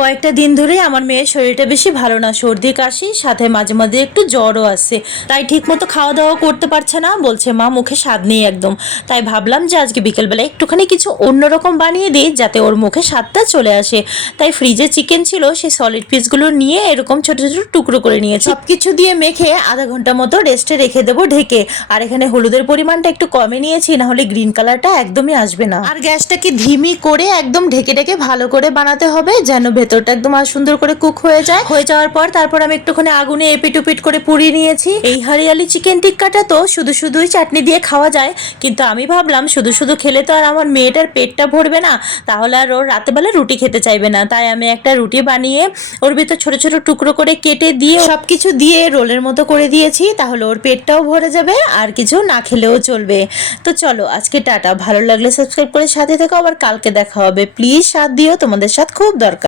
কয়েকটা দিন ধরেই আমার মেয়ের শরীরটা বেশি ভালো না, সর্দি কাশি সাথে মাঝে মাঝে একটু জ্বরও আসছে। তাই ঠিকমতো খাওয়া দাওয়া করতে পারছে না, বলছে মা মুখে স্বাদ নেই একদম। তাই ভাবলাম যে আজকে বিকেলবেলা একটুখানি কিছু অন্যরকম বানিয়ে দিই যাতে ওর মুখে স্বাদটা চলে আসে। তাই ফ্রিজে চিকেন ছিল, সেই সলিড পিসগুলো নিয়ে এরকম ছোট ছোট টুকরো করে নিয়েছি। সব কিছু দিয়ে মেখে আধা ঘন্টা মতো রেস্টে রেখে দেবো ঢেকে। আর এখানে হলুদের পরিমাণটা একটু কমে নিয়েছি, না হলে গ্রিন কালারটা একদমই আসবে না। আর গ্যাসটাকে ধিমি করে একদম ঢেকে ঢেকে ভালো করে বানাতে হবে, যেন ভেতরটা একদম আর সুন্দর করে কুক হয়ে যায়। হয়ে যাওয়ার পর তারপর আমি একটুখানি আগুনে এপিট উপিট করে পুড়িয়ে নিয়েছি। এই হরিয়ালি চিকেন টিক্কাটা তো শুধু শুধুই চাটনি দিয়ে খাওয়া যায়, কিন্তু আমি ভাবলাম শুধু শুধু খেলে তো আর আমার মেয়েটার পেটটা ভরবে না, তাহলে আর ওর রাতেবেলা রুটি খেতে চাইবে না। তাই আমি একটা রুটি বানিয়ে ওর ভিতর ছোট ছোট টুকরো করে কেটে দিয়ে সবকিছু দিয়ে রোলের মতো করে দিয়েছি, তাহলে ওর পেটটাও ভরে যাবে আর কিছু না খেলেও চলবে। তো চলো আজকে টাটা, ভালো লাগলে সাবস্ক্রাইব করে সাথে থেকো, আবার কালকে দেখা হবে। প্লিজ সাথ দিও, তোমাদের সাথ খুব দরকার।